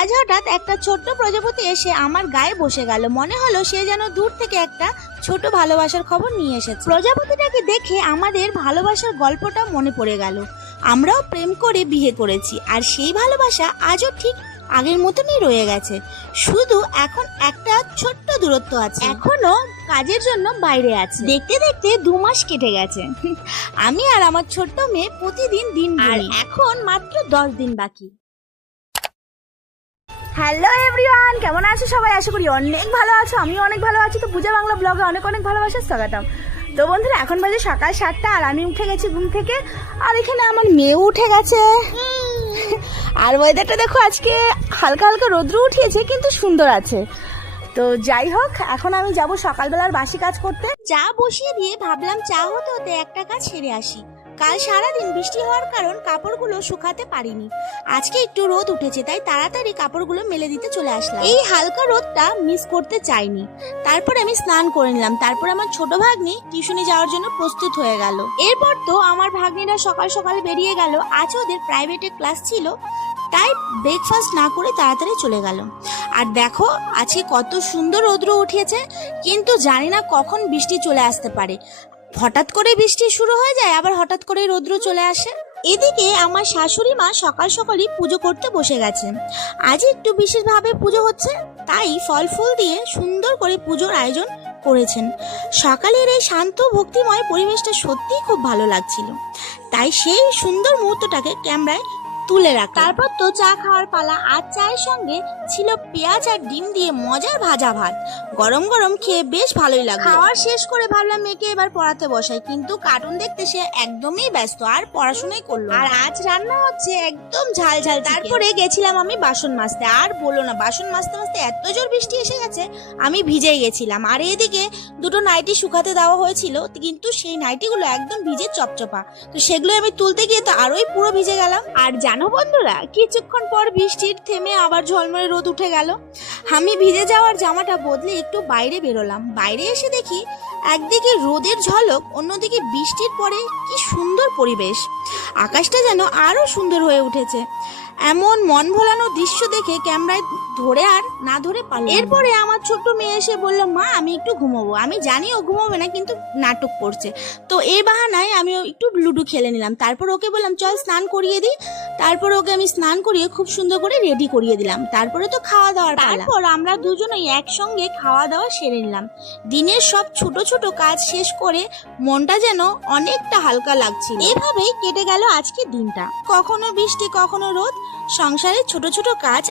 আজ হঠাৎ একটা ছোট্ট প্রজাপতি এসে আমার গায়ে বসে গেল। মনে হলো সে যেন দূর থেকে একটা ছোট ভালোবাসার খবর নিয়ে এসেছে। প্রজাপতিটাকে দেখে আমাদের ভালোবাসার গল্পটা মনে পড়ে গেল। আমরাও প্রেম করে বিয়ে করেছি, আর সেই ভালোবাসা আজও ঠিক আগের মতনই রয়ে গেছে। শুধু এখন একটা ছোট্ট দূরত্ব আছে, এখনো কাজের জন্য বাইরে আছে। দেখতে দেখতে 2 মাস কেটে গেছে। আমি আর আমার ছোট্ট মেয়ে প্রতিদিন দিন গুনি, আর এখন মাত্র 10 দিন বাকি। হ্যালো এভরিওয়ান, কেমন আছো সবাই? আশা করি অনেক ভালো আছো, আমিও অনেক ভালো আছি। তো পূজা বাংলা ব্লগে অনেক অনেক ভালোবাসার স্বাগতম। তো বন্ধুরা, এখন বাজে সকাল 7টা, আর আমি উঠে গেছি ঘুম থেকে, আর এখানে আমার মেয়েও উঠে গেছে। আর ওয়েদারটা দেখো, আজকে হালকা হালকা রৌদ্র উঠিয়েছে, কিন্তু সুন্দর আছে। তো যাই হোক, এখন আমি যাব সকালবেলার বাসি কাজ করতে। চা বসিয়ে দিয়ে ভাবলাম চা হতে হতে একটা কাজ সেরে আসি। কাল সারাদিন বৃষ্টি হওয়ার কারণ কাপড়গুলো শুকাতে পারিনি। আজকে একটু রোদ উঠেছে, তাই তাড়াতাড়ি কাপড়গুলো মেলে দিতে চলে আসলাম। এই হালকা রোদটা মিস করতে চাইনি। তারপর আমি স্নান করে নিলাম। তারপর আমার ছোট ভাগ্নি টিউশনে যাওয়ার জন্য প্রস্তুত হয়ে গেল। এরপর তো আমার ভাগ্নিরা সকাল সকাল বেরিয়ে গেল। আজ ওদের প্রাইভেটে ক্লাস ছিল, তাই ব্রেকফাস্ট না করে তাড়াতাড়ি চলে গেল। আর দেখো, আজকে কত সুন্দর রৌদ্র উঠিয়েছে, কিন্তু জানি না কখন বৃষ্টি চলে আসতে পারে। হঠাৎ করে বৃষ্টি শুরু হয়ে যায়, আবার হঠাৎ করে রৌদ্র চলে আসে। এদিকে আমার শাশুড়ি মা সকাল সকালই পুজো করতে বসে গেছে। আজ একটু বিশেষভাবে পুজো হচ্ছে, তাই ফল ফুল দিয়ে সুন্দর করে পুজোর আয়োজন করেছেন। সকালের এই শান্ত ভক্তিময় পরিবেশটা সত্যিই খুব ভালো লাগছিল, তাই সেই সুন্দর মুহূর্তটাকে ক্যামেরায় তুলে রাখ। তারপর তো চা খাওয়ার পালা। আর চায়ের সঙ্গে ছিল পেঁয়াজ আর ডিম দিয়ে মজার ভাজা ভাত। গরম গরম খেয়ে বেশ ভালোই লাগলো। খাওয়ার শেষ করে ভাবলাম মেয়েকে এবার পড়াতে বসাই, কিন্তু কার্টুন দেখতে সে একদমই ব্যস্ত, আর পড়াশোনাই করলো। আর আজ রান্না হচ্ছে একদম ঝাল ঝাল। তারপরে গেছিলাম আমি বাসন মাজতে। আর বলো না, বাসন মাজতে মাজতে এত জোর বৃষ্টি এসে গেছে, আমি ভিজেই গেছিলাম। আর এদিকে দুটো নাইটি শুকাতে দেওয়া হয়েছিল, কিন্তু সেই নাইটিগুলো একদম ভিজে চপচপা। তো সেগুলো আমি তুলতে গিয়ে তো আরোই পুরো ভিজে গেলাম। আর জানো বন্ধুরা, কিছুক্ষণ পর বৃষ্টির থেমে আবার ঝলমলে রোদ উঠে গেল। আমি ভিজে যাওয়ার জামাটা বদলে একটু বাইরে বেরোলাম। বাইরে এসে দেখি একদিকে রোদের ঝলক, অন্যদিকে বৃষ্টির পরে কি সুন্দর পরিবেশ। আকাশটা যেন আরো সুন্দর হয়ে উঠেছে। এমন মন ভোলানো দৃশ্য দেখে ক্যামেরায় ধরে আর না ধরে পারলাম। এরপরে আমার ছোট্ট মেয়ে এসে বলল, মা আমি একটু ঘুমাবো। আমি জানি ও ঘুমাবে না, কিন্তু নাটক করছে। তো এই বাহানায় আমি একটু লুডো খেলে নিলাম। তারপর ওকে বললাম চল স্নান করিয়ে দিই। তারপর ওকে আমি স্নান করিয়ে খুব সুন্দর করে রেডি করিয়ে দিলাম। তারপরে তো খাওয়া দাওয়ার পালা। তারপর আমরা দুজনেই একসঙ্গে খাওয়া দাওয়া সেরে নিলাম। দিনের সব ছোট ছোট কাজ শেষ করে মনটা যেন অনেকটা হালকা লাগছিল। এভাবেই কেটে গেল আজকে দিনটা। কখনো বৃষ্টি, কখনো রোদ। সংসারের ছোট ছোট কাজ